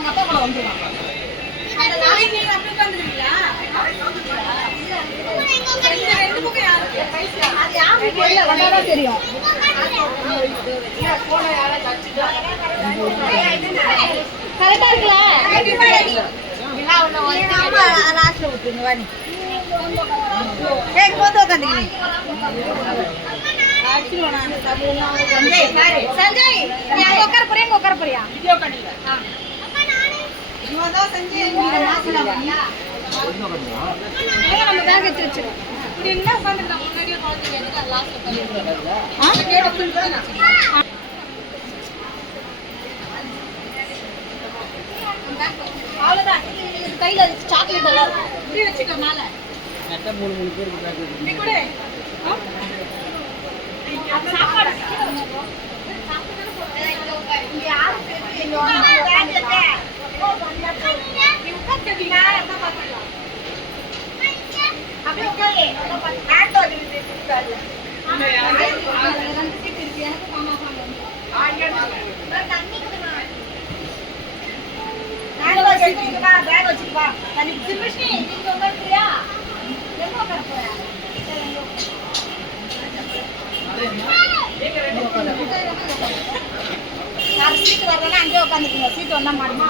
அவங்க அப்பா கூட வந்துருவாங்க. அந்த நாளைக்கு நீங்க அப்படி உட்காந்துருக்கீங்களா? ரெண்டு பக்கம் யாருக்கு? அது யாருக்கு தெரியல, வந்தாதான் தெரியும். கரெக்டா இருக்குல்ல? லாஸ்ட்ல விட்டுருங்க வாணி. சஞ்சய் நீ அங்க உட்கார போறியா, இங்க உட்கார போறியா? வீடியோ பண்ணில. சஞ்சய் நம்ம பேக் எடுத்து வச்சிருக்கோம். இப்படி என்ன உட்காந்துக்கலாம் முன்னாடியே குழந்தைங்க எதுக்கு லாஸ்ட்ல அவ்வளவுதான். கையில சாக்லேட் எல்லாம் இப்படி வச்சுக்கோ மேல. கரெக்டா 3 பேருக்கு பேக் இப்படி கூட சாப்பாடு இங்க யாரு பேருக்கு இங்க வாங்க. நீ உட்கார்ந்தீங்க என்ன பாக்கலாம். அப்படி உட்காரு. ஹேண்ட் வாஷ் பண்ணிட்டு ஆமா யாரு ரெண்டு சீட் இருக்கு. எனக்கு மாமா பாங்க தண்ணி குடுமா. ஹேண்ட் வாஷ் பண்ணிட்டு வா, பேக் வச்சிட்டு வா. தண்ணி சிமிஷ்னி நீங்க உட்கார்றியா? எங்க உட்கார போற? யார் சீட் வரலன்னா அங்கே உட்காந்துக்குங்க. சீட் வந்தா மாடுமா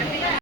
இந்த